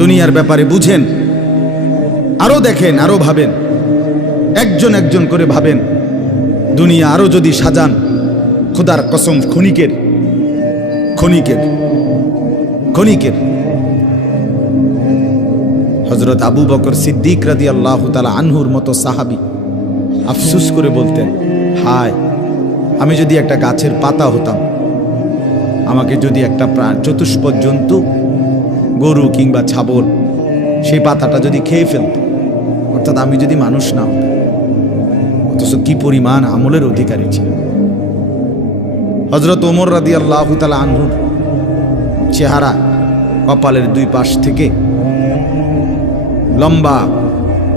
দুনিয়ার ব্যাপারে বুঝেন, আরও দেখেন, আরও ভাবেন, একজন একজন করে ভাবেন, দুনিয়া আরও যদি সাজান, খোদার কসম ক্ষণিকের ক্ষণিকের ক্ষণিকের। হজরত আবু বকর সিদ্দিক রাদি আল্লাহ তালা আনহুর মতো সাহাবি আফসুস করে বলতেন, হায়, আমি যদি একটা গাছের পাতা হতাম, আমাকে যদি একটা চতুষ্পদ জন্তু গরু কিংবা ছাগল, সেই পাতাটা যদি খেয়ে ফেলত, অর্থাৎ আমি যদি মানুষ না অথচ কি পরিমাণ আমলের অধিকারী ছিল হজরত ওমর রাদি আল্লাহ তালা আনহুর চেহারা কপালের দুই পাশ থেকে লম্বা,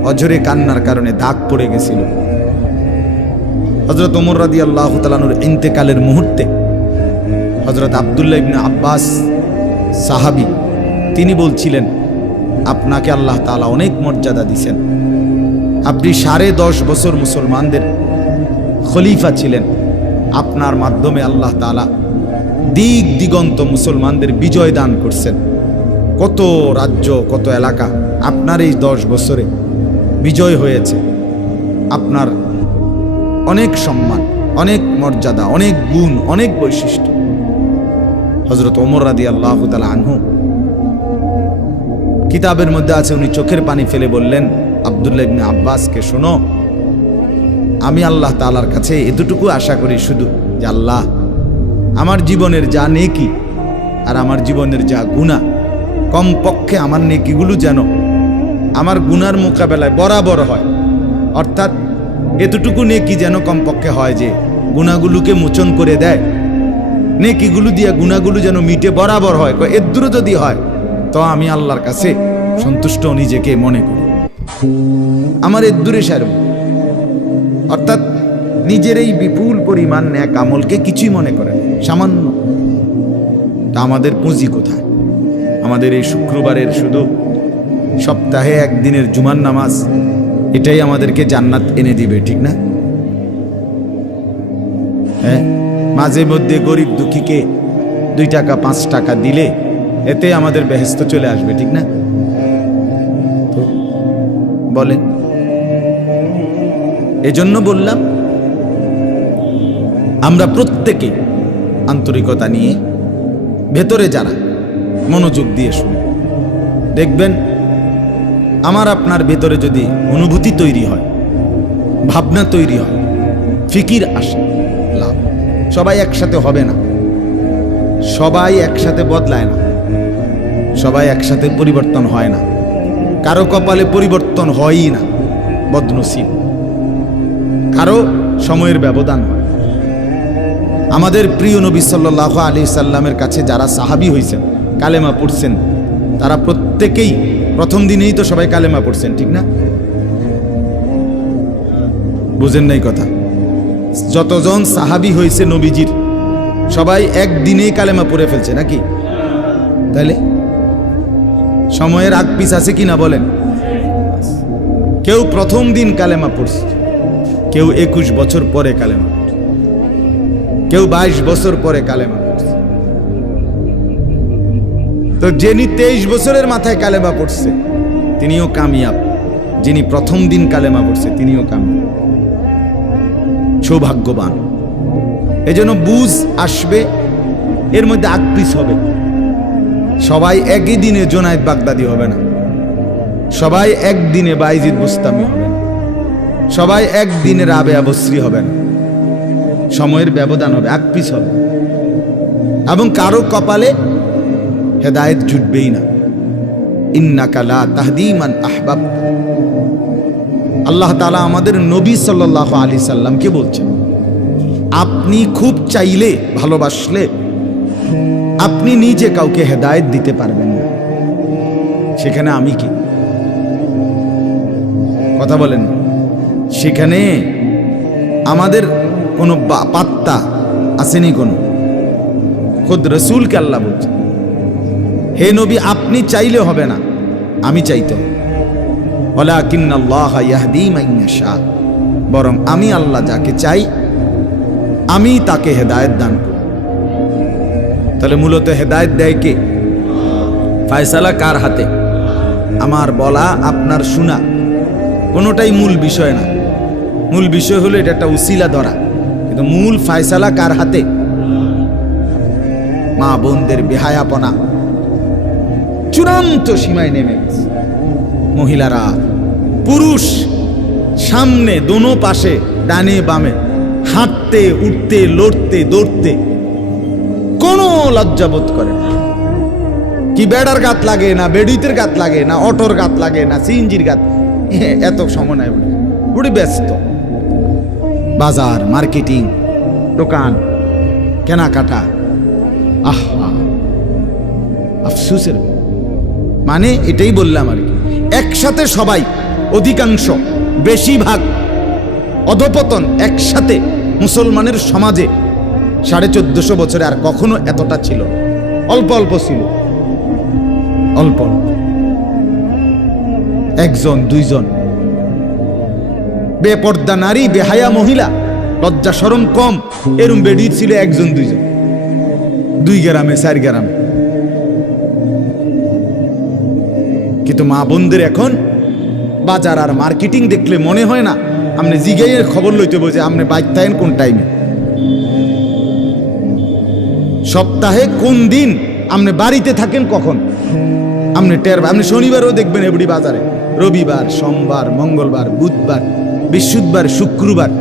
অঝরে কান্নার কারণে দাগ পড়ে গেছিল। হজরত ওমর রাদি আল্লাহ তালানুর ইন্তেকালের মুহূর্তে হজরত আবদুল্লাহ ইবনে আব্বাস সাহাবি তিনি বলছিলেন, আপনাকে আল্লাহ তালা অনেক মর্যাদা দিছেন। আপনি সাড়ে দশ বছর মুসলমানদের খলিফা ছিলেন। আপনার মাধ্যমে আল্লাহ তালা দিক দিগন্ত মুসলমানদের বিজয় দান করছেন। কত রাজ্য, কত এলাকা আপনার এই দশ বছরে বিজয় হয়েছে। আপনার অনেক সম্মান, অনেক মর্যাদা, অনেক গুণ, অনেক বৈশিষ্ট্য। হজরত ওমর রাদি আল্লাহ তালা আনহু কিতাবের মধ্যে আছে, উনি চোখের পানি ফেলে বললেন, আবদুল্লাহ ইবনে আব্বাসকে শোনো, আমি আল্লাহ তালার কাছে এতটুকু আশা করি শুধু যে আল্লাহ আমার জীবনের যা নেকি আর আমার জীবনের যা গুণা কমপক্ষে আমার নেকিগুলো যেন আমার গুনার মোকাবেলায় বরাবর হয়। অর্থাৎ এতটুকু নেকি যেন কমপক্ষে হয় যে গুণাগুলোকে মোচন করে দেয়। নেকিগুলো দিয়ে গুণাগুলো যেন মিটে বরাবর হয়। এদ্দুরও যদি হয় তো আমি আল্লাহর কাছে সন্তুষ্ট নিজেকে মনে করি। আমার এর দূরে সারব। অর্থাৎ নিজের এই বিপুল পরিমাণ ন্যাক আমলকে কিছুই মনে করে সামান্য। তা আমাদের পুঁজি কোথায়? আমাদের এই শুক্রবারের শুধু সপ্তাহে একদিনের জুমান নামাজ, এটাই আমাদেরকে জান্নাত এনে দিবে, ঠিক না? হ্যাঁ? মাঝে মধ্যে গরিব দুঃখীকে দুই টাকা, পাঁচ টাকা দিলে এতে আমাদের বেহেস্ত চলে আসবে, ঠিক না? তো বলেন। এজন্য বললাম, আমরা প্রত্যেকে আন্তরিকতা নিয়ে ভেতরে যারা মনোযোগ দিয়ে শুনে, দেখবেন আমার আপনার ভেতরে যদি অনুভূতি তৈরি হয়, ভাবনা তৈরি হয়, ফিকির আসে, লাভ। সবাই একসাথে হবে না। সবাই একসাথে বদলায় না। সবাই একসাথে পরিবর্তন হয় না। কারও কপালে পরিবর্তন হয়ই না, বদনসিব। কারও সময়ের ব্যবধান আমাদের প্রিয় নবী সাল্লাহ আলি সাল্লামের কাছে যারা সাহাবি হয়েছেন কালেমা পড়ছেন, তারা প্রত্যেকেই প্রথম দিনেই তো সবাই কালেমা পড়ছেন, ঠিক না? বুঝেন নাই কথা? যতজন সাহাবি হয়েছে নবীজির, সবাই একদিনেই কালেমা পড়ে ফেলছে নাকি? তাইলে? সময়ের আগ পিস আছে কি না বলেন। কেউ প্রথম দিন কালেমা পড়ছে, কেউ একুশ বছর পরে কালেমা কেউ বাইশ বছর পরে কালেমা তো যিনি তেইশ বছরের মাথায় কালেমা পড়ছে, তিনিও কামিয়াব। যিনি প্রথম দিন কালেমা পড়ছে, তিনিও কামিয়াব। সৌভাগ্যবান। এজন্য বুঝ আসবে, এর মধ্যে আকপিস হবে। সবাই একই দিনে জোনায়েদ বাগদাদি হবে না। সবাই একদিনে বাইজিদ বুস্তামি হবে না। সবাই একদিনে রাবে আবশ্রী হবে না। সময়ের ব্যবধান হবে আকপিস হবে। এবং কারও কপালে হেদায়েত জুটবেই না। ইন্নাকালা তাহদিমান আহবাব। আল্লাহ তালা আমাদের নবী সাল্লাহ আলী সাল্লামকে বলছেন, আপনি খুব চাইলে, ভালোবাসলে আপনি নিজে কাউকে হেদায়েত দিতে পারবেন না। সেখানে আমি কি? কথা বলেন। সেখানে আমাদের কোনো পাত্তা আসেনি কোনো। খোদ রসুলকে আল্লাহ বলছে। হে নবী, আপনি চাইলে হবে না, আমি চাইতে। বরং আমি আল্লাহ যাকে চাই, আমি তাকে হেদায়েত দান করি তাহলে মূলত হেদায়ত দেয় কে? ফায়সালা কার হাতে? আমার বলা, আপনার শোনা। কোনোটাই মূল বিষয় না। মূল বিষয় হলো এটা একটা উসিলা ধরা। কিন্তু মূল ফায়সালা কার হাতে? মা বোনদের বেহায়াপনা। চূড়ান্ত সীমায় নেমে গেছে। মহিলারা, পুরুষ, সামনে, দোনো পাশে, ডানে, বামে, হাঁটতে, উঠতে, লড়তে, দৌড়তে কোনো লজ্জাবোধ করে না। কি বেড়ার গাত লাগে, না বেডিতের গাত লাগে, না অটোর গাত লাগে, না সিএনজির গাত এত সময় নাই উনি উনি ব্যস্ত। বাজার, মার্কেটিং, দোকান, কেনাকাটা। আহা। আফসুসের মানে এটাই বললাম আর কি। একসাথে সবাই, অধিকাংশ, বেশিরভাগ, অধপতন, একসাথে মুসলমানের সমাজে সাড়ে চোদ্দশো বছরে আর কখনো এতটা ছিল। অল্প অল্প ছিল। অল্প অল্প। একজন, দুইজন। বেপর্দা নারী, বেহায়া মহিলা, লজ্জা সরম কম, এরম বেডি ছিল একজন, দুইজন। দুই গ্রামে, চার গ্রামে। কিন্তু মা বোনদের এখন বাজার আর মার্কেটিং দেখলে মনে হয় না আপনি জিগাইয়ের খবর লইতে বোঝে আপনি বাইক থাকেন কোন টাইমে। সপ্তাহে কোন দিন আপনি বাড়িতে থাকেন কখন? আপনি টের আপনি শনিবারও দেখবেন এবড়ি বাজারে। রবিবার, সোমবার, মঙ্গলবার, বুধবার, বৃহস্পতিবার, শুক্রবার।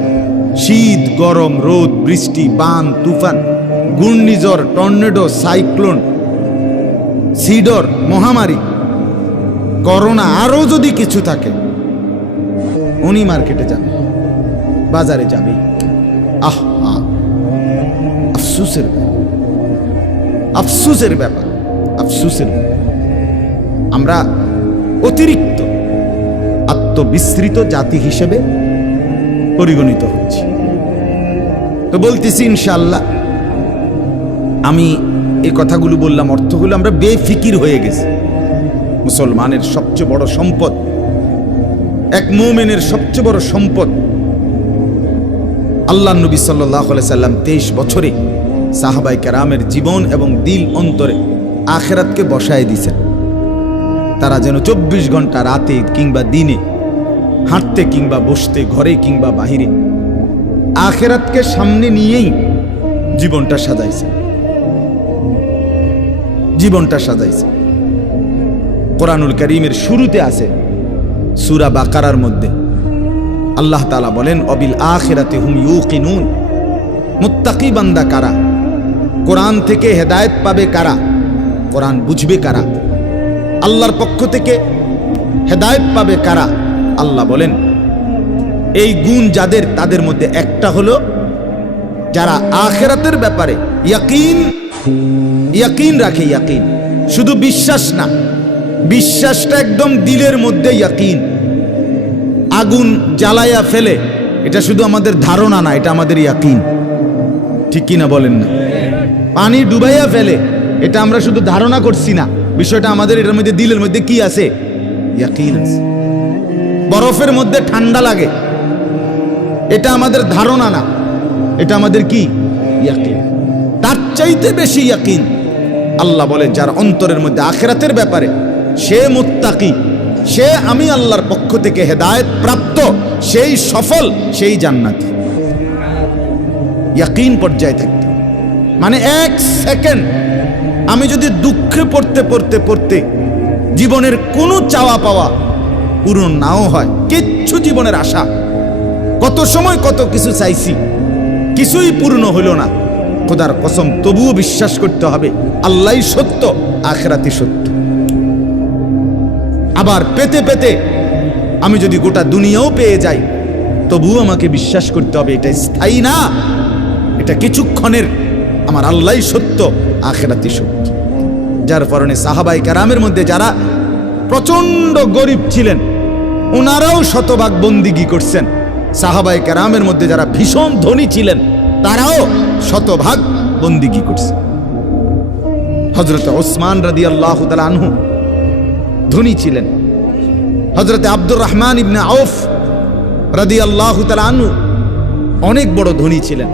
শীত, গরম, রোদ, বৃষ্টি, বান, তুফান, ঘূর্ণিঝড়, টর্নেডো, সাইক্লোন, সিডর, মহামারী, করোনা আরও যদি কিছু থাকে, উনি মার্কেটে যাবে বাজারে যাবে আহ, আফসুসের ব্যাপার। আফসুসের ব্যাপার। আফসুসের আমরা অতিরিক্ত আত্মবিস্তৃত জাতি হিসেবে পরিগণিত হচ্ছি। তো বলতেছি ইনশাল্লাহ আমি এই কথাগুলো বললাম অর্থগুলো আমরা বেফিকির হয়ে গেছি। মুসলমানের সবচেয়ে বড় সম্পদ, এক মোমেনের সবচেয়ে বড় সম্পদ আল্লাহ নবী সাল্লাহ সাল্লাম তেইশ বছরে সাহাবাই কেরামের জীবন এবং দিল অন্তরে আখেরাতকে বসায় দিছেন। তারা যেন চব্বিশ ঘণ্টা রাতে কিংবা দিনে হাঁটতে কিংবা বসতে, ঘরে কিংবা বাহিরে আখেরাতকে সামনে নিয়েই জীবনটা সাজাইছে। জীবনটা সাজাইছে। কোরআনুল করিমের শুরুতে আছে সুরা বাকারার মধ্যে। আল্লাহ তালা বলেন, অবিল আখেরাতে হুম ইউ ইউকিনুন। মুত্তাকি বান্দা কারা? কোরআন থেকে হেদায়েত পাবে কারা? কোরআন বুঝবে কারা? আল্লাহর পক্ষ থেকে হেদায়েত পাবে কারা? আল্লাহ বলেন, এই গুণ যাদের, তাদের মধ্যে একটা হলো যারা আখেরাতের ব্যাপারে ইয়াকিন ইয়াকিন রাখে ইয়াকিন। শুধু বিশ্বাস না, বিশ্বাসটা একদম দিলের মধ্যে ইয়াকিন। আগুন জ্বালাইয়া ফেলে, এটা শুধু আমাদের ধারণা না, এটা আমাদের ইয়াকিন। ঠিক কিনা বলেন না? পানি ডুবাইয়া ফেলে। এটা আমরা শুধু ধারণা করছি না। বিষয়টা আমাদের এটার মধ্যে, দিলের মধ্যে কি আছে? বরফের মধ্যে ঠান্ডা লাগে। এটা আমাদের ধারণা না। এটা আমাদের কি? তার চাইতে বেশি ইয়াকিন। আল্লাহ বলে যার অন্তরের মধ্যে আখেরাতের ব্যাপারে সে মুত্তাকি, সে আমি আল্লাহর পক্ষ থেকে হেদায়ত প্রাপ্ত, সেই সফল, সেই জান্নাতি। ইয়াকিন পর্যায়ে হবে। মানে এক সেকেন্ড আমি যদি দুঃখে পড়তে পড়তে পড়তে জীবনের কোনো চাওয়া পাওয়া পূরণ নাও হয়, কিচ্ছু জীবনের আশা। কত সময় কত কিছু চাইছি, কিছুই পূর্ণ হইল না। খোদার কসম, তবুও বিশ্বাস করতে হবে আল্লাহ সত্য আখরাতি সত্য। আবার পেতে পেতে আমি যদি গোটা দুনিয়াও পেয়ে যাই, তবুও আমাকে বিশ্বাস করতে হবে, এটা স্থায়ী না, এটা কিছুক্ষণের আমার আল্লাহ সত্য আখেরাতি সত্য। যার কারণে সাহাবাই কারামের মধ্যে যারা প্রচণ্ড গরিব ছিলেন ওনারাও শতভাগ বন্দিগি করছেন। সাহাবাই কারামের মধ্যে যারা ভীষণ ধনী ছিলেন, তারাও শতভাগ বন্দিগি করছেন হজরত ওসমান রাদি আল্লাহ আনহু ধনী ছিলেন। হজরত আব্দুর রহমান ইবনে আউফ রাদি আল্লাহ আনহু অনেক বড় ধনী ছিলেন।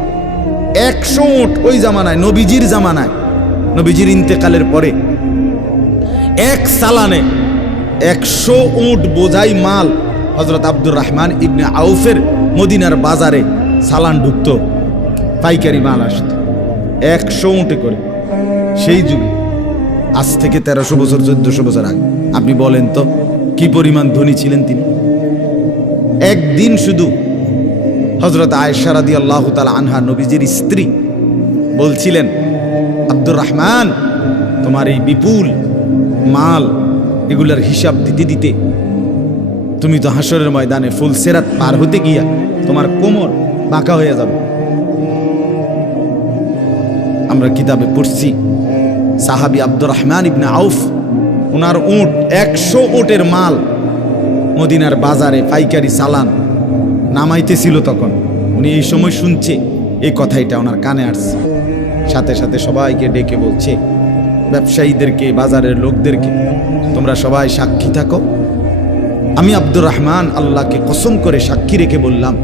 একশো উট ওই জামানায়, নবীজির জামানায়, নবীজির ইন্তেকালের পরে। এক সালানে একশো উট বোঝাই মাল হজরত আব্দুর রহমান ইবনে আউফের মদিনার বাজারে সালান ঢুকত, পাইকারি মাল আসত। একশো উঁটে করে। সেই যুগে, আজ থেকে তেরোশো বছর, চোদ্দশো বছর আগে, আপনি বলেন তো, কি পরিমাণ ধনী ছিলেন তিনি? একদিন শুধু হজরত আয়সারাদি আল্লাহ তালা আনহা নবীজির স্ত্রী বলছিলেন, আব্দুর রহমান, তোমার এই বিপুল মাল এগুলার হিসাব দিতে দিতে তুমি তো হাসরের ময়দানে ফুল সেরাত পার হতে গিয়া তোমার কোমর বাঁকা হয়ে যাবে। আমরা কিতাবে পড়ছি, সাহাবি আব্দুর রহমান ইবনে আউফ ওনার উট একশো উটের মাল মদিনার বাজারে পাইকারি চালান নামাইতেছিল তখন। উনি এই সময় শুনছে, এই কথাইটা ওনার কানে আসছে। সাথে সাথে সবাইকে ডেকে বলছে, ব্যবসায়ীদেরকে, বাজারের লোকদেরকে, তোমরা সবাই সাক্ষী থাকো। আমি আব্দুর রহমান আল্লাহকে কসম করে সাক্ষী রেখে বললাম,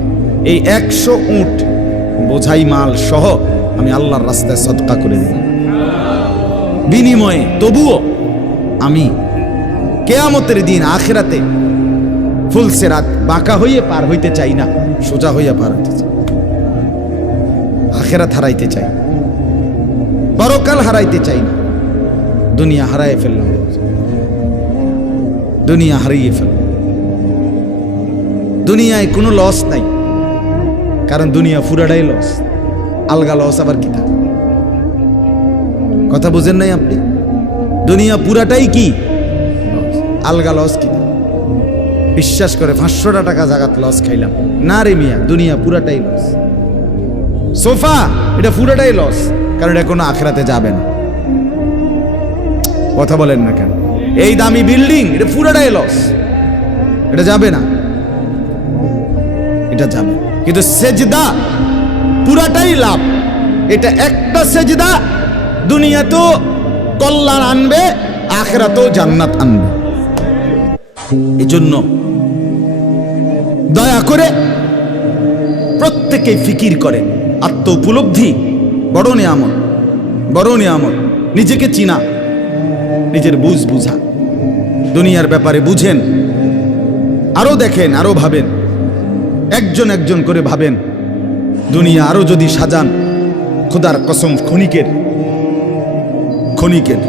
এই একশো উট বোঝাই মাল সহ আমি আল্লাহর রাস্তায় সদকা করে দিই বিনিময়ে তবুও আমি কেয়ামতের দিন, আখেরাতে ফুলসে রাত বাঁকা হইয়ে পার হইতে চাই না, সোজা হইয়া পার হইতে চাই। আখেরাত হারাইতে চাই। পরকাল হারাইতে চাই না। দুনিয়া হারাই ফেললাম। দুনিয়া হারিয়ে ফেললাম। দুনিয়ায় কোনো লস নাই, কারণ দুনিয়া পুরাটাই লস আলগা লস আবার কি থাকে কথা বুঝেন নাই আপনি? দুনিয়া পুরাটাই কি? আলগা লস কি? বিশ্বাস করে পাঁচশোটা টাকা জাগাত লস খাইলাম। না রে মিয়া, দুনিয়া পুরাটাই লস সোফা, এটা পুরাটাই লস কারণ এটা কোনো আখড়াতে যাবে না। কথা বলেন না কেন? এই দামি বিল্ডিং এটা পুরাটাই লস এটা যাবে না। এটা যাবে। কিন্তু সেজদা, পুরাটাই লাভ। এটা একটা সেজদা দুনিয়া তো কল্যাণ আনবে, আখেরাতেও জান্নাত আনবে। এজন্য দয়া করে প্রত্যেকে ফিকির করে আত্ম উপলব্ধি বড় নিয়ামত বড় নিয়ামত। নিজেকে চিনা, নিজের বুঝ বুঝা। দুনিয়ার ব্যাপারে বুঝেন, আরও দেখেন, আরও ভাবেন। একজন একজন করে ভাবেন। দুনিয়া আরও যদি সাজান, খোদার কসম ক্ষণিকের ক্ষণিকের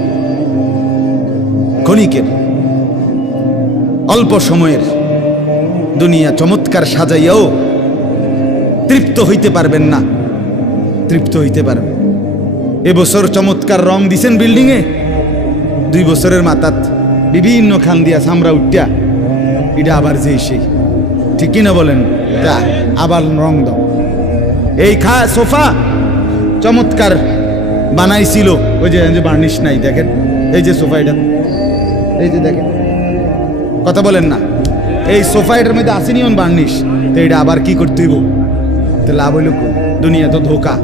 ক্ষণিকের। অল্প সময়ের দুনিয়া চমৎকার সাজাইয়াও তৃপ্ত হইতে পারবেন না। তৃপ্ত হইতে পারবেন। এবছর চমৎকার রং দিছেন বিল্ডিংয়ে। দুই বছরের মাথাত বিভিন্ন খান দিয়া সামরা উঠিয়া। এটা আবার যেই সেই। ঠিকই না বলেন? তা আবার রং দাও। এই খা, সোফা চমৎকার বানাইছিল। ওই যে যে বার্নিশ নাই, দেখেন। এই যে সোফা এটা। এই যে দেখেন। কথা বলেন না। এই সোফা এটার মধ্যে আসেনি অন বার্নিশ তো এটা আবার কি করতে হইব? তো লাভ হইল? দুনিয়া তো ধোকা।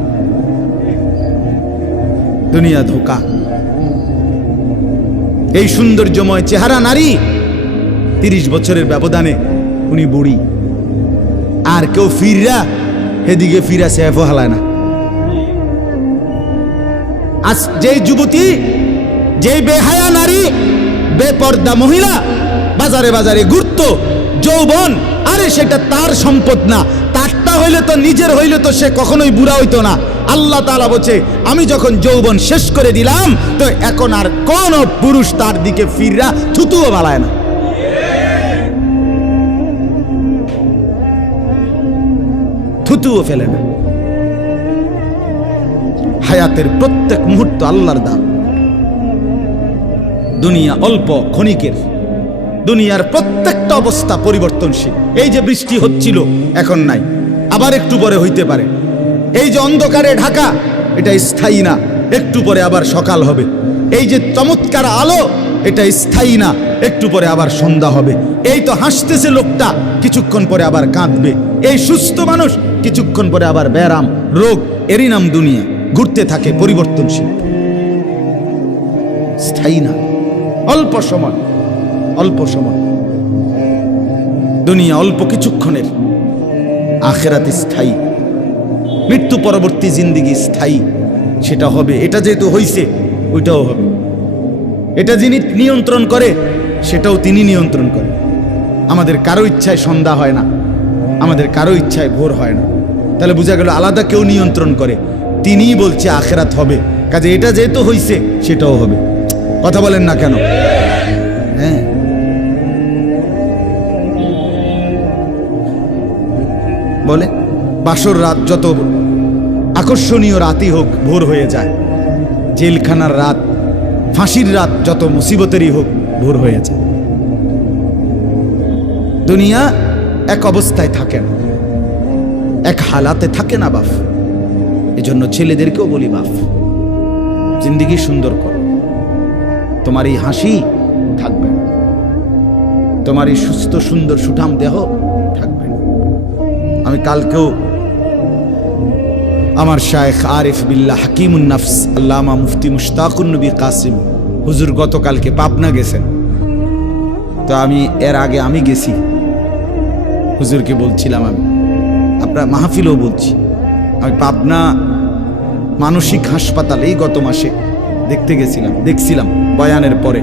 দুনিয়া ধোকা। এই সৌন্দর্যময় চেহারা নারী, তিরিশ বছরের ব্যবধানে উনি বুড়ি। আর কেউ ফিররা এদিকে ফিরা সেফও হালায় না। আজ যেই যুবতী, যেই বেহায়া নারী, বেপর্দা মহিলা বাজারে বাজারে ঘুরতো। যৌবন, আরে সেটা তার সম্পদ না। তারটা হইলে তো নিজের হইলে তো সে কখনোই বুড়া হইতো না। আল্লাহ তাআলা বলছে, আমি যখন যৌবন শেষ করে দিলাম, তো এখন আর কোন পুরুষ তার দিকে ফিররা থুতুও বাড়ায় না। থুতুও ফেলে না। হায়াতের প্রত্যেক মুহূর্ত আল্লাহর দান। দুনিয়া অল্প, ক্ষণিকের। দুনিয়ার প্রত্যেকটা অবস্থা পরিবর্তনশীল। এই যে বৃষ্টি হচ্ছিল, এখন নাই। আবার একটু পরে হইতে পারে। এই যে অন্ধকারে ঢাকা, এটা স্থায়ী না। একটু পরে আবার সকাল হবে। এই যে চমৎকার আলো, এটা স্থায়ী না। একটু পরে আবার সন্ধ্যা হবে। এই তো হাসতেছে লোকটা, কিছুক্ষণ পরে আবার কাঁদবে। এই সুস্থ মানুষ, কিছুক্ষণ পরে আবার ব্যারাম রোগ, এরই নাম দুনিয়া। ঘুরতে থাকে, পরিবর্তনশীল। স্থায়ী না। অল্প সময়। অল্প সময়। দুনিয়া অল্প কিছুক্ষণের। আখেরাত স্থায়ী। মৃত্যু পরবর্তী জিন্দিগি স্থায়ী। সেটা হবে, এটা যেহেতু হইছে, ওইটাও হবে। এটা যিনি নিয়ন্ত্রণ করে, সেটাও তিনি নিয়ন্ত্রণ করেন আমাদের কারও ইচ্ছায় সন্ধ্যা হয় না। আমাদের কারও ইচ্ছায় ভোর হয় না। তাহলে বোঝা গেল, আলাদা কেউ নিয়ন্ত্রণ করে। তিনিই বলছে, আখেরাত হবে। কাজে এটা যেহেতু হইছে, সেটাও হবে। কথা বলেন না কেন? বাসর রাত যত আকর্ষণীয় রাতই হোক, ভোর হয়ে যায়। জেলখানার রাত, ফাঁসির রাত যত মুসিবতেরই হোক, ভোর হয়ে যায়। দুনিয়া এক অবস্থায় থাকে না এক হালাতে থাকে না বাফ। এজন্য ছেলেদেরকেও বলি বাফ, জিন্দিগি সুন্দর করো। তোমার এই হাসি থাকবে। তোমার এই সুস্থ সুন্দর সুঠাম দেহ থাকবে। আমি কালকেও আমার শায়েখ আরিফ বিল্লাহ হাকিমুন নাফস, আল্লামা মুফতি মুশতাকুন নবী কাসিম। হুজুর গতকালকে পাবনা গেছেন। তো আমি, এর আগে আমি গেছি। হুজুরকে বলছিলাম আমি। আপনার মাহফিলও বলছি। আমি পাবনা মানসিক হাসপাতালেই গত মাসে দেখতে গেছিলাম, দেখছিলাম বয়ানের পরে।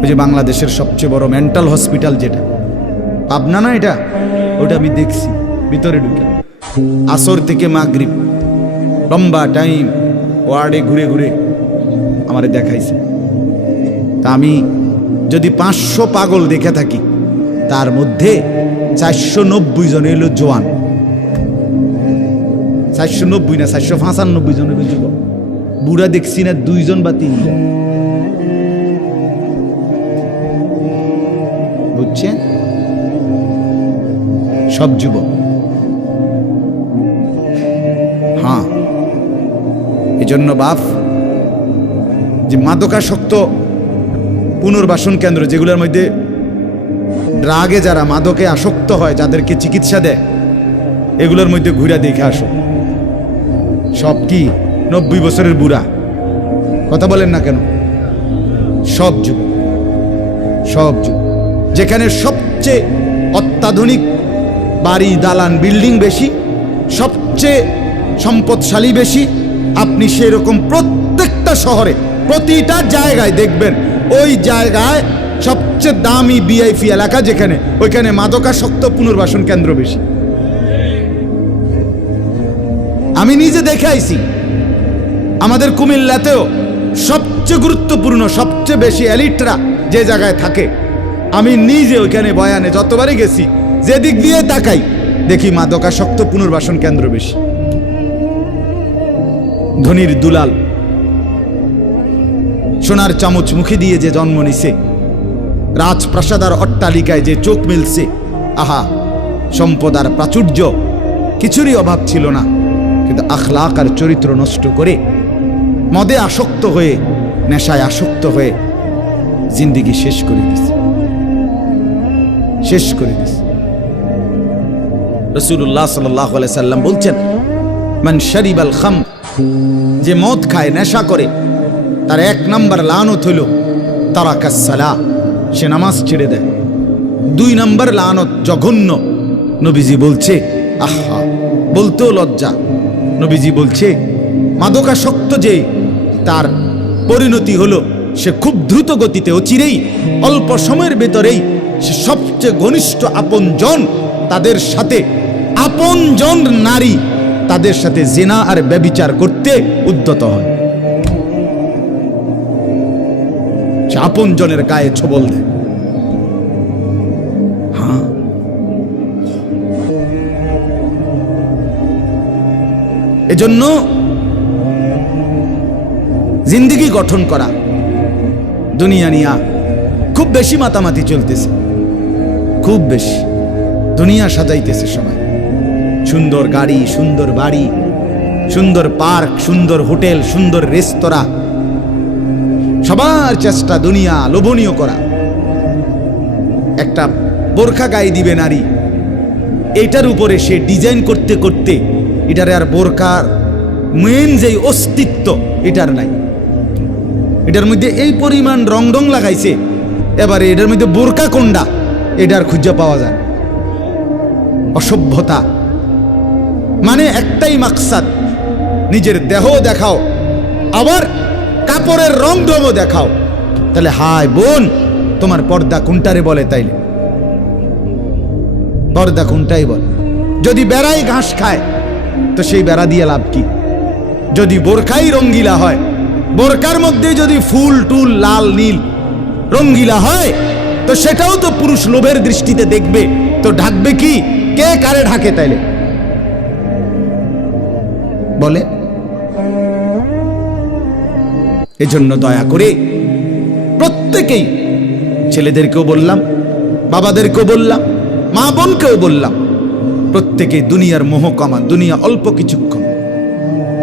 ওই যে বাংলাদেশের সবচেয়ে বড় মেন্টাল হসপিটাল যেটা। পাবনা না এটা? ওটা আমি দেখছি, ভিতরে ঢুকে। আসর থেকে মাগরিব। লম্বা টাইম ওয়ার্ডে ঘুরে ঘুরে আমারে দেখাইছে। তা আমি যদি পাঁচশো পাগল দেখে থাকি, তার মধ্যে চারশো নব্বই জন এলো জোয়ান। চারশো নব্বই না, চারশো পঁচানব্বই জন এলো যুবক। বুড়া দেখছি না, দুইজন বা তিনজন। বুঝছেন? সব যুবক। এজন্য বাপ যে মাদকাসক্ত পুনর্বাসন কেন্দ্র, যেগুলোর মধ্যে ড্রাগে যারা মাদকে আসক্ত হয়, যাদেরকে চিকিৎসা দেয়, এগুলোর মধ্যে ঘুরে দেখে আসো। সব কি নব্বই বছরের বুড়া? কথা বলেন না কেন? সব যুগ সব যুগ যেখানে সবচেয়ে অত্যাধুনিক বাড়ি, দালান, বিল্ডিং বেশি, সবচেয়ে সম্পদশালী বেশি আপনি সেরকম প্রত্যেকটা শহরে, প্রতিটা জায়গায় দেখবেন, ওই জায়গায় সবচেয়ে দামি বিআইপি এলাকা যেখানে, ওইখানে মাদকাসক্ত পুনর্বাসন কেন্দ্র বেশি। আমি নিজে দেখে আইছি, আমাদের কুমিল্লাতেও সবচেয়ে গুরুত্বপূর্ণ, সবচেয়ে বেশি এলিটরা যে জায়গায় থাকে, আমি নিজে ওইখানে বয়ানে যতবারই গেছি যে দিক দিয়ে তাকাই, দেখি মাদকাসক্ত পুনর্বাসন কেন্দ্র বেশি। ধনির দুলাল। সোনার চামচ মুখে দিয়ে যে জন্ম নিছে রাজপ্রাসাদার অট্টালিকায় যে চোখ মিলছে, আহা, সম্পদ আর প্রাচুর্য, কিছুরই অভাব ছিল না। কিন্তু আখলাক আর চরিত্র নষ্ট করে, মদে আসক্ত হয়ে, নেশায় আসক্ত হয়ে জিন্দিগি শেষ করে দিছে। শেষ করে দিছে। রসুল্লাহ সাল্লাহ সাল্লাম বলছেন মান শরিব আল খাম, যে মদ খায়, নেশা করে, তার এক নাম্বার লানত হইল তারা কাসালা সে নামাজ ছেড়ে দেয়। দুই নাম্বার লানত জঘন্য, নবীজি বলছে, আহা, বলতেও লজ্জা। নবীজি বলছে, মাদকাসক্ত যে, তার পরিণতি হলো, সে খুব দ্রুত গতিতে অচিরেই অল্প সময়ের ভেতরেই, সে সবচেয়ে ঘনিষ্ঠ আপনজন, তাদের সাথে আপনজন নারী তাদের সাথে জেনা আর ব্যবিচার করতে উদ্যত হয়। সে আপনজনের গায়ে ছবল দেয়। হ্যাঁ। এজন্য জিন্দিগি গঠন করা দুনিয়া নিয়া খুব বেশি মাতামাতি চলতেছে। খুব বেশি দুনিয়া সাজাইতেছে সবাই। সুন্দর গাড়ি, সুন্দর বাড়ি, সুন্দর পার্ক, সুন্দর হোটেল, সুন্দর রেস্তোরাঁ। সবার চেষ্টা দুনিয়া লোভনীয় করা। একটা বোরখা গায়ে দিবে নারী। এটার উপরে সে ডিজাইন করতে করতে এটার আর বোরকার মেন যেই অস্তিত্ব, এটার নাই। এটার মধ্যে এই পরিমাণ রং রং লাগাইছে, এবারে এটার মধ্যে বোরকা কোনটা, এটার খুঁজে পাওয়া যায় অসভ্যতা। মানে একটাই মাকসাদ, নিজের দেহ দেখাও, আবার কাপড়ের রং রঙও দেখাও। তাহলে হায় বোন, তোমার পর্দা কোনটারে বলে তাইলে? পর্দা কোনটাই বলে? যদি বেড়াই ঘাস খায়, তো সেই বেড়া দিয়ে লাভ কি? যদি বোরখাই রঙ্গিলা হয় বোরকার মধ্যে যদি ফুল, টুল, লাল, নীল রঙ্গিলা হয়, তো সেটাও তো পুরুষ লোভের দৃষ্টিতে দেখবে, তো ঢাকবে কি? কে কারে ঢাকে তাইলে? বলে। এজন্য দয়া করে প্রত্যেকেই ছেলেদেরকেও বললাম, বাবাদেরকেও বললাম, মা বোনকেও বললাম, প্রত্যেকে দুনিয়ার মোহ কমা, দুনিয়া অল্প কিছুক্ষণ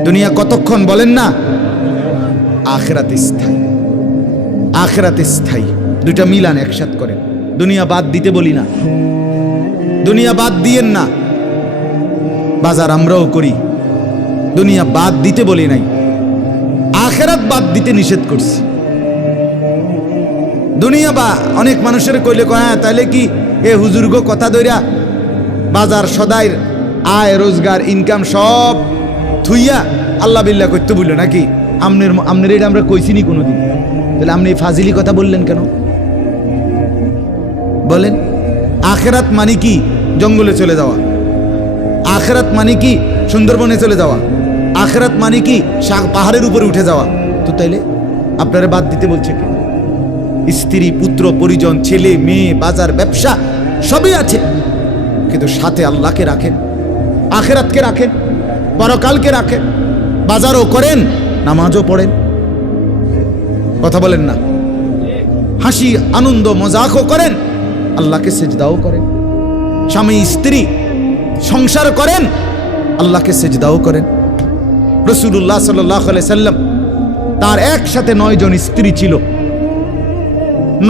দুনিয়া কতক্ষণ বলেন না? আখরাতে স্থায়ী। আখরাতে স্থায়ী। দুইটা মিলান একসাথ করেন। দুনিয়া বাদ দিতে বলি না। দুনিয়া বাদ দিয়েন না। বাজার আমরাও করি। দুনিয়া বাদ দিতে বলি নাই। আখেরাত বাদ দিতে নিষেধ করছি। দুনিয়া বা অনেক মানুষের কইলে কয় হ্যাঁ তাহলে কি এ হুজুর্গ কথা দইরা বাজার, সদাইর, আয়, রোজগার ইনকাম সব থুইয়া আল্লাহ বিল্লাহ করতে বলল নাকি? আমনের আমনের এটা আমরা কইছিনি কোনোদিন। তাহলে আপনি ফাজিলি কথা বললেন কেন? বলেন, আখেরাত মানে কি? জঙ্গলে চলে যাওয়া। আখেরাত মানে কি? সুন্দরবনে চলে যাওয়া। আখেরাত মানে কি? শাক পাহাড়ের উপরে উঠে যাওয়া। তো তাইলে আপনারা বাদ দিতে বলছে কে? স্ত্রী, পুত্র, পরিজন, ছেলে, মেয়ে, বাজার, ব্যবসা, সবই আছে। কিন্তু সাথে আল্লাহকে রাখেন, আখেরাতকে রাখেন, পরকালকে রাখেন, বাজারও করেন, নামাজও পড়েন। কথা বলেন না। হাসি, আনন্দ, মজাকও করেন, আল্লাহকে সেজদাও করেন। স্বামী, স্ত্রী, সংসার করেন, আল্লাহকে সেজদাও করেন। রসুল্লাহ সাল্লাহ সাল্লাম তার একসাথে নয় জন স্ত্রী ছিল।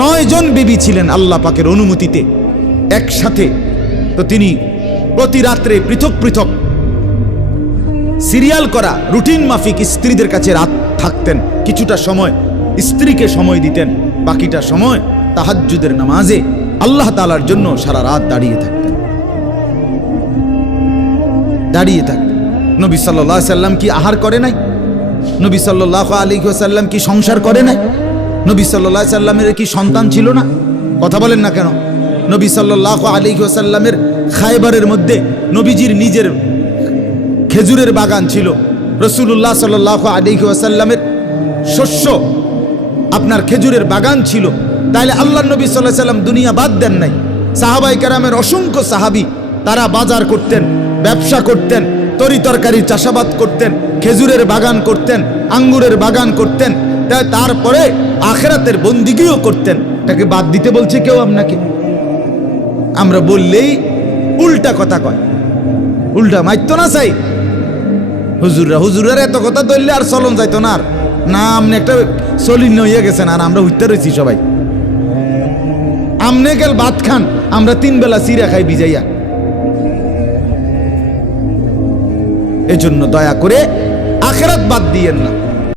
নয় জন বিবি ছিলেন আল্লাহ পাকের অনুমতিতে একসাথে। তো তিনি প্রতি রাত্রে পৃথক পৃথক সিরিয়াল করা, রুটিন মাফিক স্ত্রীদের কাছে রাত থাকতেন। কিছুটা সময় স্ত্রীকে সময় দিতেন, বাকিটা সময় তাহাজ্জুদের নামাজে আল্লাহ তালার জন্য সারা রাত দাঁড়িয়ে থাকতেন। দাঁড়িয়ে থাকতেন। নবী সাল্লাহ সাল্লাম কি আহার করে নাই? নবী সাল্লাহ আলী সাল্লাম কি সংসার করে নাই? নবী সাল্লাহ সাল্লামের কি সন্তান ছিল না? কথা বলেন না কেন? নবী সাল্লাহ আলী সাল্লামের খাইবারের মধ্যে নবীজির নিজের খেজুরের বাগান ছিল। রসুল্লাহ সাল্লাহ আলী সাল্লামের শস্য আপনার খেজুরের বাগান ছিল। তাহলে আল্লাহ নবী সাল্লাহ সাল্লাম দুনিয়া বাদ দেন নাই। সাহাবাই কারামের অসংখ্য সাহাবি তারা বাজার করতেন, ব্যবসা করতেন তরি তরকারি চাষাবাদ করতেন, খেজুরের বাগান করতেন, আঙ্গুরের বাগান করতেন তাই তারপরে আখেরাতের বন্দিগিও করতেন। তাকে বাদ দিতে বলছে কেউ আপনাকে? আমরা বললেই উল্টা কথা কয়। উল্টা মাইতো না চাই হুজুররা হুজুরের এত কথা ধরলে আর চলন যাইতো না আর। না আপনি একটা চলিন হইয়া গেছেন আর আমরা উঠতে রয়েছি সবাই। আমনে গেল ভাত খান, আমরা তিন বেলা চিরা খাই বিজাইয়া এজন্য দয়া করে আখেরাত বাদ দিয়েন না।